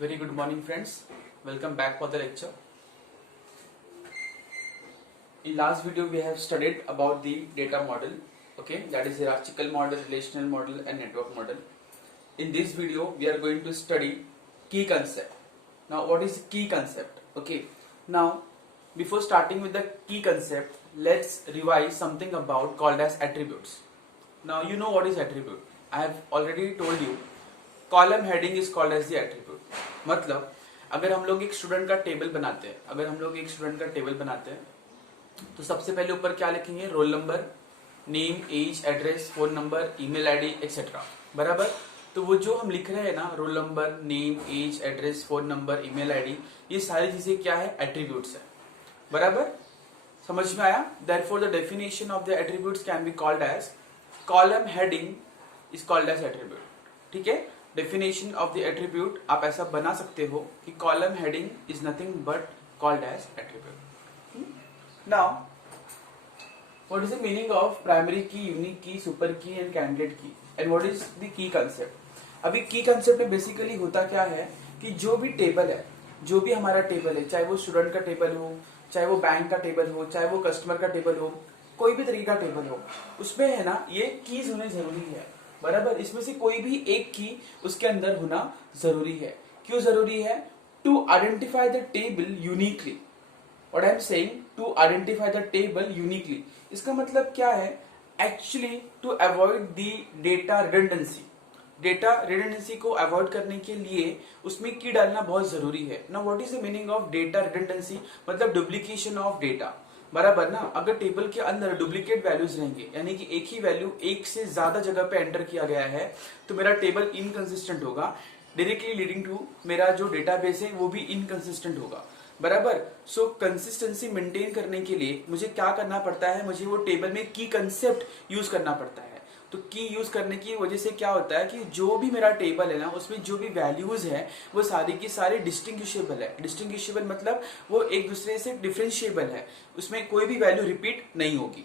Very good morning, friends. Welcome back for the lecture. In last video, we have studied about the data model. Okay, that is hierarchical model, relational model, and network model. In this video, we are going to study key concept. Now, what is key concept? Okay. Now, before starting with the key concept, let's revise something about called as attributes. Now, you know what is attribute. I have already told you. Column heading is called as the attribute. मतलब अगर हम लोग एक student का table बनाते हैं, तो सबसे पहले ऊपर क्या लिखेंगे? Roll number, name, age, address, phone number, email ID etcetera. बराबर. तो वो जो हम लिख रहे हैं ना, roll number, name, age, address, phone number, email ID, ये सारी चीजें क्या है? एट्रीब्यूट्स है. बराबर. समझ में आया? Therefore the definition of the attributes can be called as column heading is called as attribute. ठीक है. डेफिनेशन ऑफ द एट्रीब्यूट आप ऐसा बना सकते हो कि column heading is nothing but called as attribute. Now what is the meaning of primary key, unique key, super key and candidate key, and what is the key concept? अभी key concept में basically होता क्या है कि जो भी table है, जो भी हमारा टेबल है, चाहे वो स्टूडेंट का टेबल हो, चाहे वो बैंक का टेबल हो, चाहे वो कस्टमर का टेबल हो, कोई भी तरीके का टेबल हो, उसमें है ना ये कीज होने जरूरी है. बराबर. इसमें से कोई भी एक की उसके अंदर होना जरूरी है. क्यों जरूरी है? To identify the table uniquely. What I am saying, to identify the table uniquely. इसका मतलब क्या है? Actually to avoid the data redundancy. Data redundancy को अवॉइड करने के लिए उसमें की डालना बहुत जरूरी है. Now what is the meaning of data redundancy? मतलब डुप्लीकेशन ऑफ डेटा. बराबर ना. अगर टेबल के अंदर डुप्लीकेट वैल्यूज रहेंगे, यानी कि एक ही वैल्यू एक से ज्यादा जगह पे एंटर किया गया है, तो मेरा टेबल इनकंसिस्टेंट होगा, डायरेक्टली लीडिंग टू मेरा जो डेटाबेस है वो भी इनकंसिस्टेंट होगा. बराबर. सो कंसिस्टेंसी मेंटेन करने के लिए मुझे क्या करना पड़ता है? मुझे वो टेबल में की कंसेप्ट यूज करना पड़ता है. तो की यूज करने की वजह से क्या होता है कि जो भी मेरा टेबल है ना, उसमें जो भी वैल्यूज है वो सारी की सारी डिस्टिंग्विशेबल है. डिस्टिंग्विशेबल मतलब वो एक दूसरे से डिफरेंशिएबल है, उसमें कोई भी वैल्यू रिपीट नहीं होगी.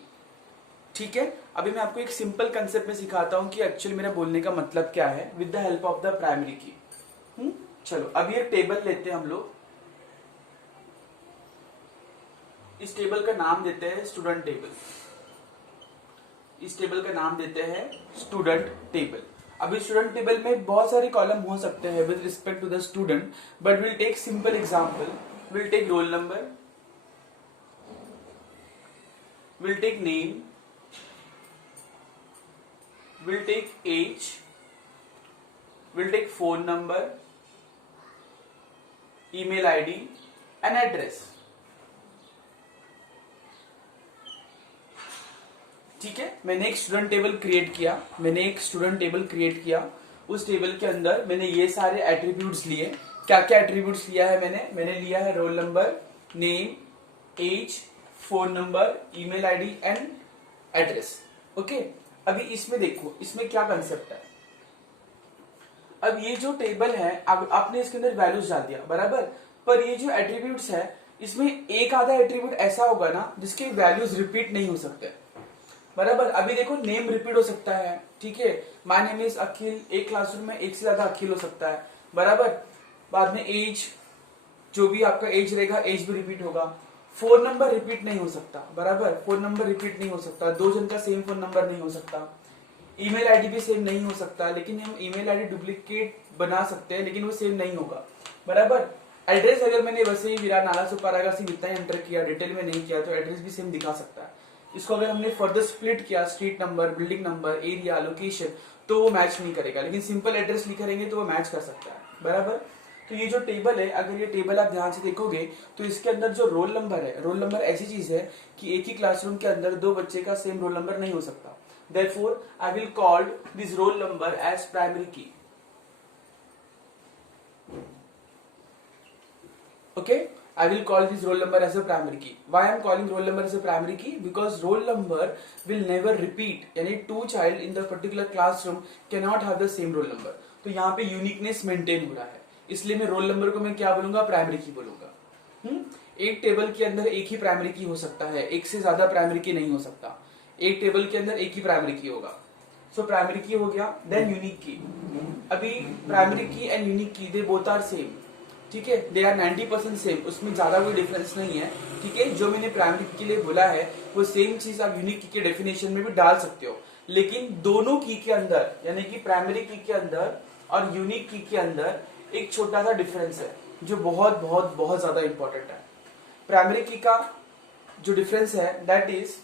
ठीक है. अभी मैं आपको एक सिंपल कंसेप्ट में सिखाता हूं कि एक्चुअली मेरा बोलने का मतलब क्या है with the help of the primary की. चलो अभी एक टेबल लेते हैं हम लोग. इस टेबल का नाम देते हैं स्टूडेंट टेबल. इस टेबल का नाम देते हैं स्टूडेंट टेबल. अभी स्टूडेंट टेबल में बहुत सारे कॉलम हो सकते हैं with respect to the student, but will take simple example. Will take roll number, will take name, will take age, will take phone number, email ID and address. ठीक है. मैंने एक स्टूडेंट टेबल क्रिएट किया. उस table के अंदर मैंने ये सारे एट्रीब्यूट्स लिए. क्या क्या एट्रीब्यूट्स लिया है मैंने लिया है roll number, name, age, phone number, email ID and address. Okay. अभी इसमें देखो, इसमें क्या कंसेप्ट है. अब ये जो टेबल है, अब आपने इसके अंदर वैल्यूज डाल दिया. बराबर. पर ये जो एट्रीब्यूट्स है, इसमें एक आधा एट्रीब्यूट ऐसा होगा ना जिसके वैल्यूज रिपीट नहीं हो सकते. बराबर. अभी देखो, नेम रिपीट हो सकता है. ठीक है. माय नेम इज अखिल. एक क्लासरूम में एक से ज्यादा अखिल हो सकता है. बराबर. बाद में एज, जो भी आपका एज रहेगा, एज भी रिपीट होगा. फोन नंबर रिपीट नहीं हो सकता. बराबर. फोन नंबर रिपीट नहीं हो सकता. दो जन का सेम फोन नंबर नहीं हो सकता. ईमेल आईडी भी सेम नहीं हो सकता, लेकिन हम ईमेल आईडी डुप्लीकेट बना सकते हैं, लेकिन वो सेम नहीं होगा. बराबर. एड्रेस अगर मैंने वैसे ही विराट नाला सुपारागा से इतना ही एंटर किया, डिटेल में नहीं किया, तो एड्रेस भी सेम दिखा सकता है. इसको अगर हमने फर्दर स्प्लिट किया, street number, building number, area, location, तो वो मैच नहीं करेगा, लेकिन सिंपल एड्रेस लिखा रहेंगे तो वो मैच कर सकता है. बराबर. तो ये जो टेबल है, अगर ये टेबल आप ध्यान से देखोगे तो इसके अंदर जो रोल नंबर है, रोल नंबर ऐसी चीज है कि एक ही क्लासरूम के अंदर दो बच्चे का सेम रोल नंबर नहीं हो सकता. Therefore, I will call this roll number as primary key. Okay, I will call this roll number as a primary key. Why I am calling roll number as a primary key? Because roll number will never repeat. यानी two child in the particular classroom cannot have the same roll number. तो यहाँ पे uniqueness maintain हो रहा है, इसलिए मैं roll number को मैं क्या बोलूंगा? प्राइमरी की बोलूंगा. एक टेबल के अंदर एक ही प्राइमरी की हो सकता है, एक से ज्यादा प्राइमरी की नहीं हो सकता. एक टेबल के अंदर एक ही प्राइमरी की होगा. सो प्राइमरी की हो गया. देन यूनिक की. अभी primary key and unique key they both are same. ठीक है, दे आर 90% सेम, उसमें ज्यादा कोई डिफरेंस नहीं है। ठीक है, जो मैंने प्राइमरी की के लिए बोला है वो सेम चीज आप यूनिक की के डेफिनेशन में भी डाल सकते हो, लेकिन दोनों की के अंदर यानी कि प्राइमरी की के अंदर और यूनिक की के अंदर एक छोटा सा डिफरेंस है जो बहुत बहुत बहुत ज्यादा इंपॉर्टेंट है। प्राइमरी की का जो डिफरेंस है that is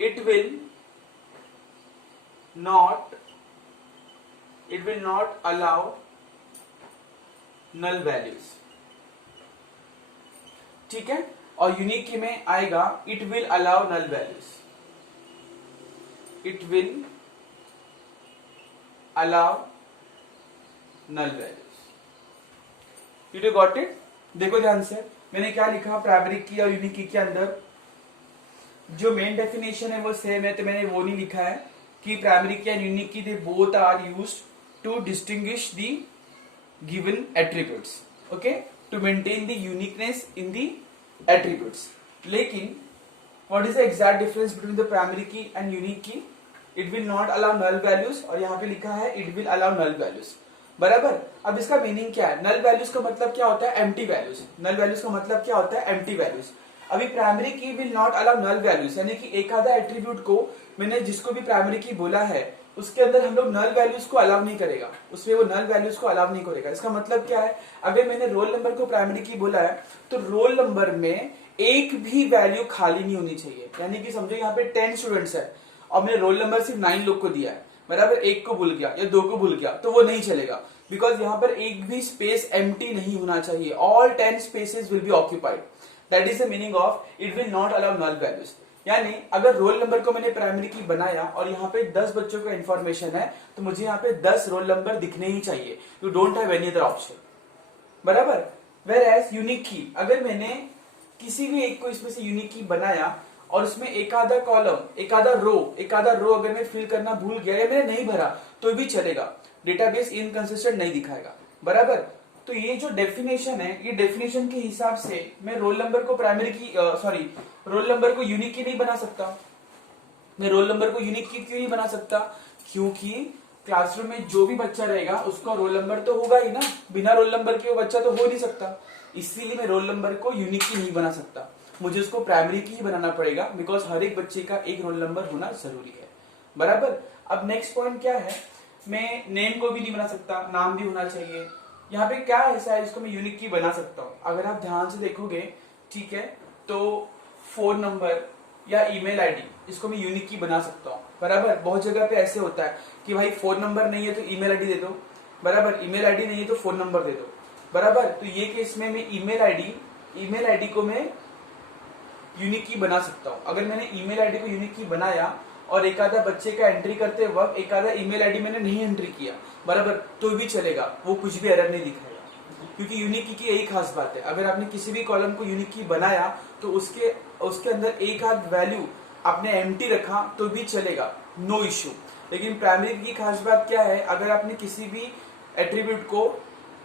it will not allow null values. ठीक है, और यूनिक की में आएगा it will allow null values, it will allow null values. You got it? देखो ध्यान से, मैंने क्या लिखा प्राइमरी की और यूनिक की के अंदर जो मेन डेफिनेशन है वो सेम है, तो मैंने वो नहीं लिखा है कि primary key and unique key they both are used to distinguish the given attributes, okay, to maintain the uniqueness in the attributes. लेकिन what is the exact difference between the primary key and unique key? It will not allow null values और यहाँ पे लिखा है it will allow null values, बराबर। अब इसका meaning क्या है? null values का मतलब क्या होता है? empty values। null values का मतलब क्या होता है? empty values। अभी primary key will not allow null values, यानी कि एक आधा एट्रीब्यूट को मैंने जिसको भी प्राइमरी की बोला है उसके अंदर हम लोग नल वैल्यूज को अलाउ नहीं करेगा, उसमें वो नल वैल्यूज को अलाउ नहीं करेगा। इसका मतलब क्या है? अगर मैंने रोल नंबर को प्राइमरी की बोला है तो रोल नंबर में एक भी वैल्यू खाली नहीं होनी चाहिए, यानी कि समझो यहाँ पे 10 स्टूडेंट्स है और मैंने रोल नंबर सिर्फ 9 लोग को दिया है, बराबर, एक को भूल गया या 2 को भूल गया तो वो नहीं चलेगा, बिकॉज यहाँ पर एक भी स्पेस एम्प्टी नहीं होना चाहिए, all 10 spaces will be occupied. That is the meaning of it will not allow null values. यानी अगर रोल नंबर को मैंने प्राइमरी की बनाया और यहाँ पे 10 बच्चों का इंफॉर्मेशन है तो मुझे यहाँ पे 10 रोल नंबर दिखने ही चाहिए, you don't have any other option, बराबर। वेयर एज यूनिक की, अगर मैंने किसी भी एक को इसमें से यूनिक की बनाया और उसमें एक आधा कॉलम एक आधा रो अगर मैं फिल करना भूल गया या मैंने नहीं भरा तो भी चलेगा, डेटाबेस इनकंसिस्टेंट नहीं दिखाएगा, बराबर। तो ये जो डेफिनेशन है, ये डेफिनेशन के हिसाब से मैं रोल नंबर को प्राइमरी की रोल नंबर को यूनिक की नहीं बना सकता। मैं रोल नंबर को यूनिक की क्यों नहीं बना सकता? क्योंकि क्लासरूम में जो भी बच्चा रहेगा उसका रोल नंबर तो होगा ही ना, बिना रोल नंबर के वो बच्चा तो हो नहीं सकता, इसीलिए मैं रोल नंबर को यूनिक की नहीं बना सकता, मुझे उसको प्राइमरी की ही बनाना पड़ेगा, बिकॉज हर एक बच्चे का एक रोल नंबर होना जरूरी है, बराबर। अब नेक्स्ट पॉइंट क्या है, मैं नेम को भी नहीं बना सकता, नाम भी होना चाहिए। यहाँ पे क्या ऐसा है जिसको मैं यूनिक की बना सकता हूँ? अगर आप ध्यान से देखोगे, ठीक है, तो फोन नंबर या ईमेल आईडी इसको मैं यूनिक की बना सकता हूँ, बराबर। बहुत जगह पे ऐसे होता है कि भाई फोन नंबर नहीं है तो ईमेल आईडी दे दो, बराबर, ईमेल आईडी नहीं है तो फोन नंबर दे दो, बराबर। तो ये केस में मैं ईमेल आईडी को मैं यूनिक की बना सकता हूँ। अगर मैंने ईमेल आईडी को यूनिक की बनाया और एक आधा बच्चे का एंट्री करते वक्त एक आधा ईमेल आईडी मैंने नहीं एंट्री किया, बराबर, तो भी चलेगा, वो कुछ भी एरर नहीं दिखाएगा, क्योंकि यूनिक की यही खास बात है। अगर आपने किसी भी कॉलम को यूनिक की बनाया तो उसके अंदर एक आध वैल्यू आपने एम्प्टी रखा तो भी चलेगा, नो इश्यू। लेकिन प्राइमरी की खास बात क्या है, अगर आपने किसी भी एट्रीब्यूट को,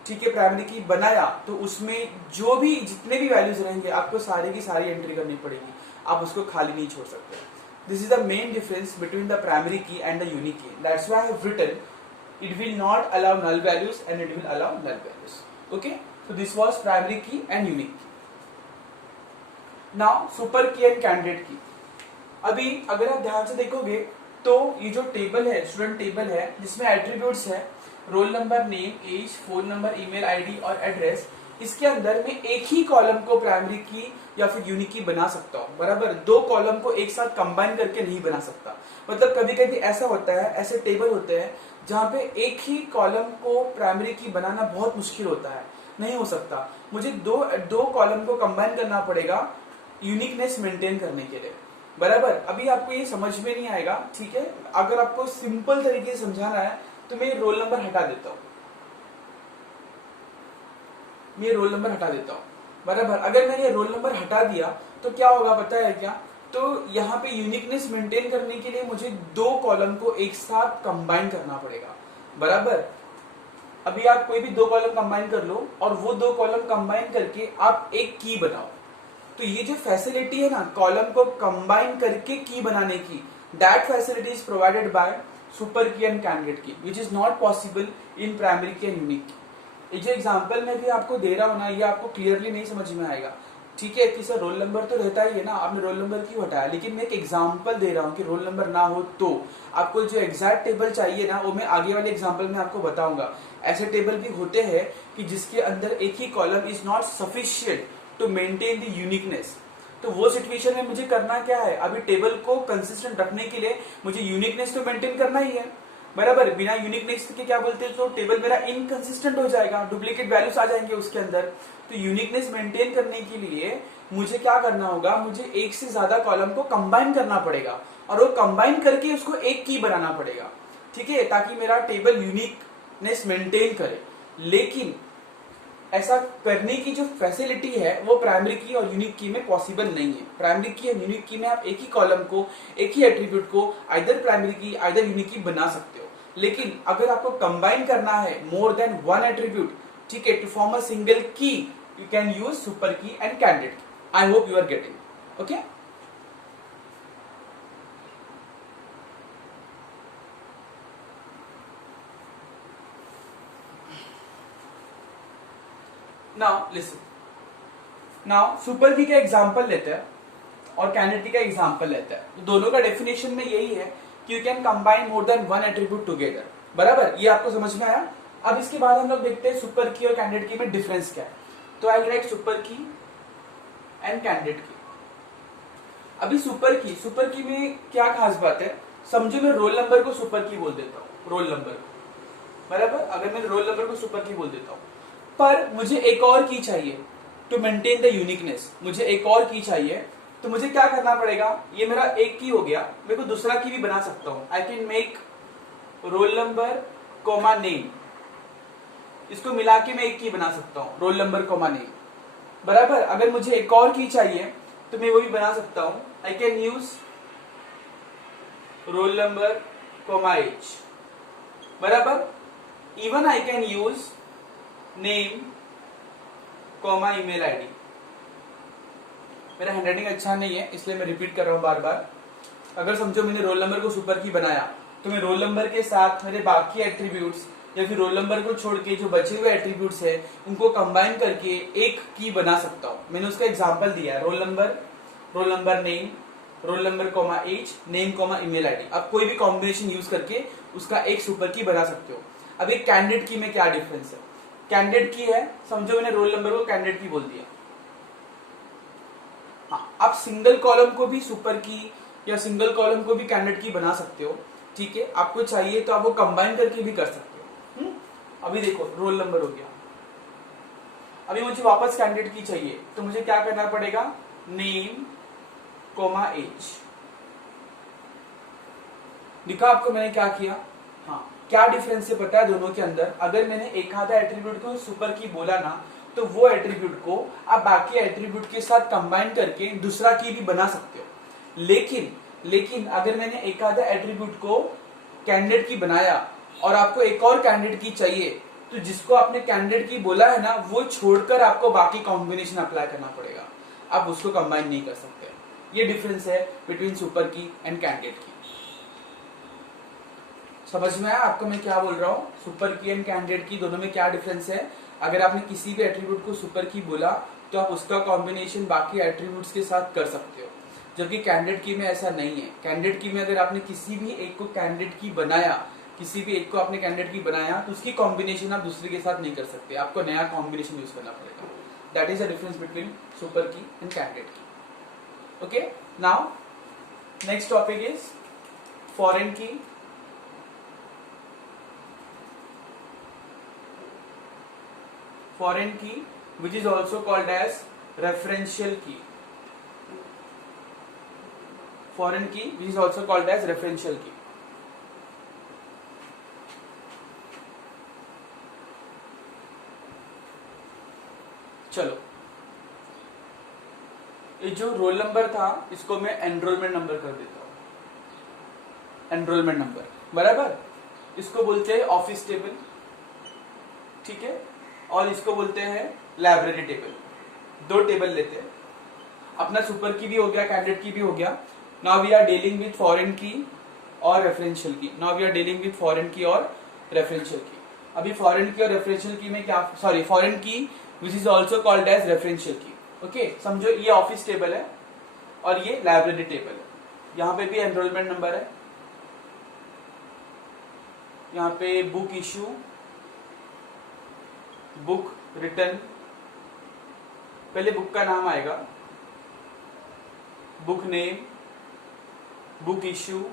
ठीक है, प्राइमरी की बनाया तो उसमें जो भी जितने भी वैल्यूज रहेंगे आपको सारी की सारी एंट्री करनी पड़ेगी, आप उसको खाली नहीं छोड़ सकते। This is the main difference between the primary key and the unique key. That's why I have written it will not allow null values and it will allow null values. Okay, so this was primary key and unique key. Now super key and candidate key. अभी अगर आप ध्यान से देखोगे तो ये जो table है, स्टूडेंट टेबल है, जिसमें एट्रीब्यूट्स है roll number, name, age, phone number, email ID और एड्रेस, इसके अंदर में एक ही कॉलम को प्राइमरी की या फिर यूनिक की बना सकता हूँ, बराबर। 2 कॉलम को एक साथ कंबाइन करके नहीं बना सकता। मतलब कभी कभी ऐसा होता है, ऐसे टेबल होते हैं जहाँ पे एक ही कॉलम को प्राइमरी की बनाना बहुत मुश्किल होता है, नहीं हो सकता, मुझे दो कॉलम को कंबाइन करना पड़ेगा यूनिकनेस मेंटेन करने के लिए, बराबर। अभी आपको ये समझ में नहीं आएगा, ठीक है, अगर आपको सिंपल तरीके से समझाना है तो मैं रोल नंबर हटा देता हूँ, ये रोल नंबर हटा देता हूँ, बराबर। अगर मैंने रोल नंबर हटा दिया तो क्या होगा पता है क्या? तो यहाँ पे यूनिकनेस मेंटेन करने के लिए मुझे 2 कॉलम को एक साथ कंबाइन करना पड़ेगा, बराबर। अभी आप कोई भी 2 कॉलम कंबाइन कर लो और वो 2 कॉलम कंबाइन करके आप एक की बनाओ, तो ये जो फैसिलिटी है ना कॉलम को कंबाइन करके की बनाने की, that facility is provided by super key and candidate की, which is not possible in primary key and unique की। ये जो एग्जांपल मैं भी आपको दे रहा हूँ ना, ये आपको क्लियरली नहीं समझ में आएगा, ठीक है, कि सर रोल नंबर तो रहता ही है ना, आपने रोल नंबर क्यों हटाया, लेकिन मैं एक एग्जांपल दे रहा हूँ कि रोल नंबर ना हो तो आपको जो एग्जैक्ट टेबल चाहिए ना, वो मैं आगे वाले एग्जांपल में आपको बताऊंगा। ऐसे टेबल भी होते हैं कि जिसके अंदर एक ही column is not sufficient to maintain the uniqueness. तो वो सिचुएशन में मुझे करना क्या है, अभी टेबल को कंसिस्टेंट रखने के लिए मुझे यूनिकनेस तो मेंटेन करना ही है, बराबर। बिना यूनिकनेस के क्या बोलते हैं, तो टेबल मेरा इनकंसिस्टेंट हो जाएगा, डुप्लीकेट वैल्यूज आ जाएंगे उसके अंदर। तो यूनिकनेस मेंटेन करने के लिए मुझे क्या करना होगा, मुझे एक से ज्यादा कॉलम को कंबाइन करना पड़ेगा और वो कंबाइन करके उसको एक की बनाना पड़ेगा, ठीक है, ताकि मेरा टेबल यूनिकनेस मेंटेन करे। लेकिन ऐसा करने की जो फैसिलिटी है वो प्राइमरी की और यूनिक की में पॉसिबल नहीं है। प्राइमरी की और यूनिक की में आप एक ही कॉलम को, एक ही एट्रीब्यूट को आइदर प्राइमरी की आइदर यूनिक की बना सकते हो। लेकिन अगर आपको कंबाइन करना है मोर देन वन एट्रीब्यूट, ठीक है, to form a single key, you can use super key and candidate key. I hope you are getting, okay. Now listen, now super key का एग्जांपल लेते हैं और कैंडिडेट की का एग्जांपल लेते हैं। तो दोनों का डेफिनेशन में यही है कि you can combine more than one attribute together, बराबर। ये आपको समझ में आया। अब इसके बाद हम लोग देखते हैं सुपर की और कैंडिडेट की में डिफरेंस क्या है। तो आई right super key and candidate की। अभी सुपर की में क्या खास बात है, समझो मैं रोल नंबर को सुपर की बोल देता हूँ, रोल नंबर को, बराबर। अगर मैं रोल नंबर को सुपर की बोल देता हूँ, पर मुझे एक और की चाहिए टू मेंटेन द यूनिकनेस, मुझे एक और की चाहिए, तो मुझे क्या करना पड़ेगा, ये मेरा एक की हो गया, मेरे को दूसरा की भी बना सकता हूं। I can make roll number comma name, इसको मिला के मैं एक की बना सकता हूं, रोल नंबर कोमा नेम, बराबर। अगर मुझे एक और की चाहिए तो मैं वो भी बना सकता हूं। I can use roll number comma age, बराबर। Even I can use name comma email ID. मेरा हैंडराइटिंग अच्छा नहीं है इसलिए मैं रिपीट कर रहा हूं बार बार। अगर समझो मैंने रोल नंबर को सुपर की बनाया, तो मैं रोल नंबर के साथ मेरे बाकी एट्रीब्यूट्स या फिर रोल नंबर को छोड़ के जो बचे हुए एट्रीब्यूट्स है उनको कंबाइन करके एक की बना सकता हूं। मैंने उसका एग्जांपल दिया है, roll number name, roll number comma age, name comma email ID. आप कोई भी कॉम्बिनेशन यूज करके उसका एक सुपर की बना सकते हो। अब एक कैंडिडेट की में क्या डिफरेंस है, कैंडिडेट की है, समझो मैंने रोल नंबर को कैंडिडेट की बोल दिया। हाँ, आप सिंगल कॉलम को भी सुपर की या सिंगल कॉलम को भी कैंडिडेट की बना सकते हो, ठीक है। आपको चाहिए तो आप वो कंबाइन करके भी कर सकते हो। अभी देखो रोल नंबर हो गया, अभी मुझे वापस कैंडिडेट की चाहिए, तो मुझे क्या करना पड़ेगा, नेम कोमा एज। दिखा आपको मैंने क्या किया। हाँ, क्या डिफरेंस है पता है दोनों के अंदर। अगर मैंने एक आधा एट्रीब्यूट को सुपर की बोला ना, तो वो एट्रीब्यूट को आप बाकी एट्रीब्यूट के साथ कंबाइन करके दूसरा की भी बना सकते हो। लेकिन अगर मैंने एक आधा एट्रीब्यूट को कैंडिडेट की बनाया और आपको एक और कैंडिडेट की चाहिए, तो जिसको आपने कैंडिडेट की बोला है ना, वो छोड़कर आपको बाकी कॉम्बिनेशन अप्लाई करना पड़ेगा, आप उसको कंबाइन नहीं कर सकते। ये डिफरेंस है between super key and candidate की। समझ में आया आपको मैं क्या बोल रहा हूँ, सुपर की एंड कैंडिडेट की दोनों में क्या डिफरेंस है। अगर आपने किसी भी एट्रीब्यूट को सुपर की बोला तो आप उसका कॉम्बिनेशन बाकी एट्रीब्यूट्स के साथ कर सकते हो, जबकि कैंडिडेट की में ऐसा नहीं है। कैंडिडेट की में अगर आपने किसी भी एक को कैंडिडेट की बनाया, किसी भी एक को आपने कैंडिडेट की बनाया, तो उसकी कॉम्बिनेशन आप दूसरे के साथ नहीं कर सकते, आपको नया कॉम्बिनेशन यूज करना पड़ेगा। That is the difference between super key and candidate की। Okay, now next topic is foreign की। Foreign key, which is also called as referential key. Foreign key, which is also called as referential key. चलो, ये जो roll number था इसको मैं enrolment number कर देता हूं, एनरोलमेंट नंबर, बराबर। इसको बोलते हैं ऑफिस टेबल, ठीक है, और इसको बोलते हैं लाइब्रेरी टेबल। दो टेबल लेते हैं, अपना सुपर की भी हो गया, कैंडिडेट की भी हो गया। Now we are dealing with foreign key और referential key. Now we are dealing with foreign key और रेफरेंशियल की। अभी फॉरेन की और रेफरेंशियल की में क्या, sorry foreign key which is also called as referential key. Okay, समझो ये ऑफिस टेबल है और ये लाइब्रेरी टेबल है। यहाँ पे भी एनरोलमेंट नंबर है, यहाँ पे बुक इशू, बुक रिटर्न, पहले बुक का नाम आएगा, book name, book issue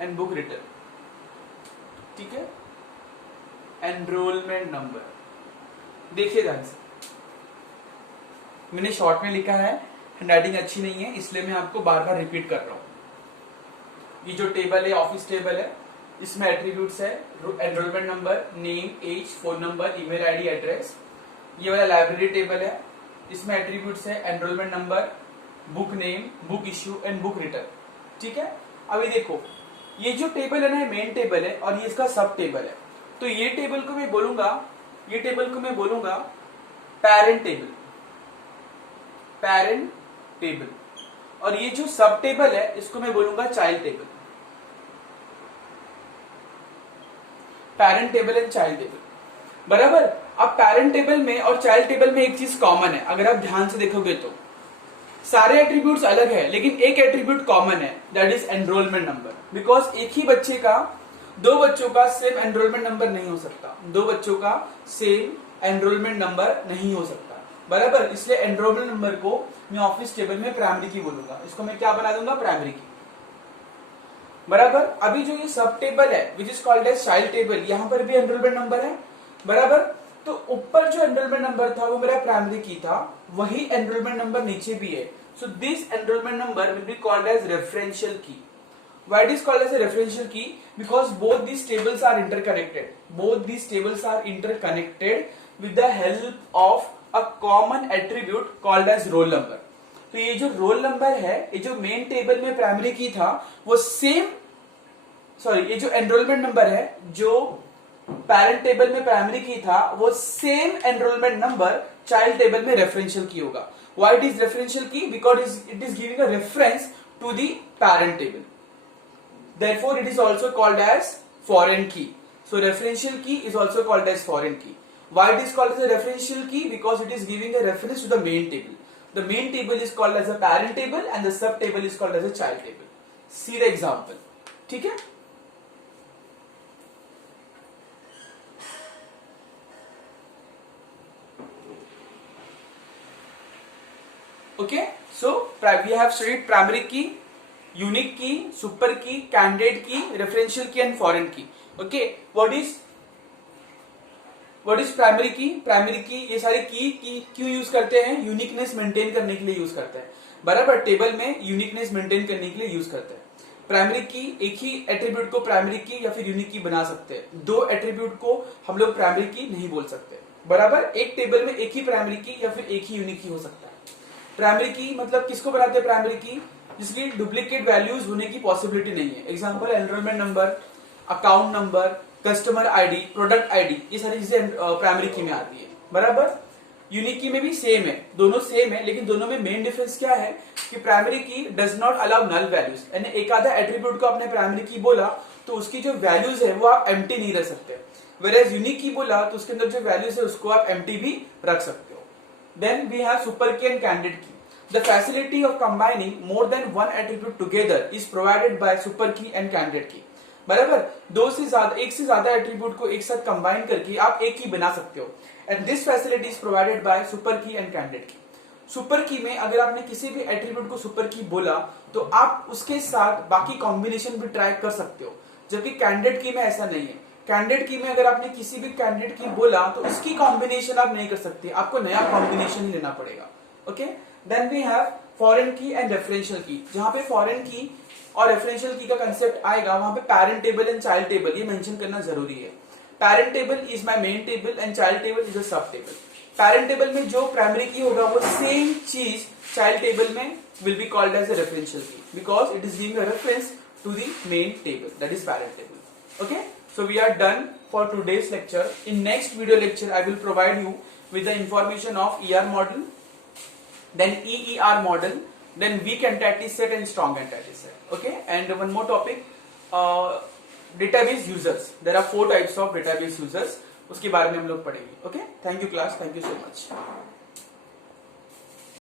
and book return. ठीक है, एनरोलमेंट नंबर। देखिए ध्यान से, मैंने शॉर्ट में लिखा है, हैंडराइटिंग अच्छी नहीं है इसलिए मैं आपको बार बार रिपीट कर रहा हूं। ये जो टेबल है ऑफिस टेबल है, इसमें एट्रीब्यूट्स है enrolment number, name, age, phone number, email ID, address. ये वाला लाइब्रेरी टेबल है, इसमें एट्रीब्यूट्स है enrolment number, book name, book issue and book return. ठीक है, अभी देखो ये जो टेबल है ना मेन टेबल है और ये इसका सब टेबल है। तो ये टेबल को मैं बोलूंगा, ये टेबल को मैं बोलूंगा पेरेंट टेबल, पेरेंट टेबल। और ये जो सब टेबल है इसको मैं बोलूंगा child table, parent table and child table. बराबर। अब पेरेंट टेबल में और चाइल्ड टेबल में एक चीज कॉमन है, अगर आप ध्यान से देखोगे तो सारे एट्रीब्यूट्स अलग है लेकिन एक एट्रीब्यूट कॉमन है, that is enrolment number. Because एक ही बच्चे का, दो बच्चों का सेम एनरोलमेंट नंबर नहीं हो सकता, दो बच्चों का सेम एनरोलमेंट नंबर नहीं हो सकता। बराबर, इसलिए एनरोलमेंट नंबर को मैं ऑफिस टेबल में प्राइमरी की बोलूंगा, इसको मैं क्या बना दूंगा, प्राइमरी की। बराबर। अभी जो ये सब टेबल है which is called as child table, यहां पर भी एनरोलमेंट नंबर है। बराबर, तो ऊपर जो एनरोलमेंट नंबर था वो मेरा प्राइमरी की था, वही एनरोलमेंट नंबर नीचे भी है। So this enrolment number will be called as referential key. Why it is called as a referential key? Because both these tables are interconnected. Both these tables are interconnected with the help of a common attribute called as roll number. तो ये जो roll number है, ये जो main table में primary की था वो सेम, सॉरी ये जो एनरोलमेंट नंबर है जो पेरेंट टेबल में प्राइमरी की था वो same enrolment number child table में रेफरेंशियल की होगा। Why it is referential key? Because it is giving a reference to the parent table. Therefore, it is also called as foreign key. So, referential key is also called as foreign key. Why it is called as a referential key? Because it is giving a reference to the main table. The main table is called as a parent table and the sub table is called as a child table. See the example. ठीक है? Okay. So, we have studied primary key, unique key, super की, candidate की, referential की and foreign की। Okay, what is primary की? Primary की ये सारी की क्यों यूज करते हैं? यूनिकनेस मेंटेन करने के लिए यूज करते हैं। बराबर, टेबल में यूनिकनेस मेंटेन करने के लिए यूज करते हैं। प्राइमरी की एक ही एट्रीब्यूट को प्राइमरी की या फिर यूनिक की बना सकते हैं, दो एट्रीब्यूट को हम लोग प्राइमरी की नहीं बोल सकते। बराबर, एक टेबल में एक ही प्राइमरी की या फिर एक ही यूनिक की हो सकता है। प्राइमरी की मतलब किसको बनाते हैं प्राइमरी की? जिसकी डुप्लीकेट वैल्यूज होने की पॉसिबिलिटी नहीं है। Example, enrolment number, account number, customer ID, product ID, ये सारी चीजें प्राइमरी की में आती है। बराबर, यूनिक की में भी सेम है, दोनों सेम है, लेकिन दोनों में मेन डिफरेंस क्या है कि primary key does not allow null values. यानी एक आधा एट्रीब्यूट को आपने प्राइमरी की बोला तो उसकी जो वैल्यूज है वो आप एम्प्टी नहीं रख सकते, वेयरएज यूनिक की बोला तो उसके अंदर जो वैल्यूज है उसको आप एम्प्टी भी रख सकते हो। Then we have super key and candidate की। The facility of combining more than one attribute together is provided by super key and candidate key. बराबर, एक से ज्यादा एट्रीब्यूट को एक साथ कंबाइन करके आप एक की बना सकते हो। And this facility is provided by super key and candidate की। सुपर की में अगर आपने किसी भी एट्रीब्यूट को सुपर की बोला तो आप उसके साथ बाकी कॉम्बिनेशन भी ट्राई कर सकते हो, जबकि कैंडिडेट की में ऐसा नहीं है। कैंडिडेट की में अगर आपने किसी भी कैंडिडेट की बोला तो उसकी कॉम्बिनेशन आप नहीं कर सकते, आपको नया कॉम्बिनेशन ही लेना पड़ेगा। Okay, then we have foreign key and referential key. जहां पे फॉरेन की और रेफरेंशियल की का कंसेप्ट आएगा वहां पे parent table and child table ये मेंशन करना जरूरी है। Parent table is my main table and child table is a सब टेबल। पेरेंट टेबल में जो प्राइमरी की होगा वो सेम चीज चाइल्ड टेबल में will be called as a referential key, because it is giving a reference to the main table, that is parent table. Okay, so we are done for today's lecture. In next video lecture I will provide you with the information of ER model, then EER model, then weak entity set and strong entity set. Okay, and one more topic, database users, there are 4 types of database users, उसके बारे में हम लोग पढ़ेंगे. Okay, thank you class, thank you so much.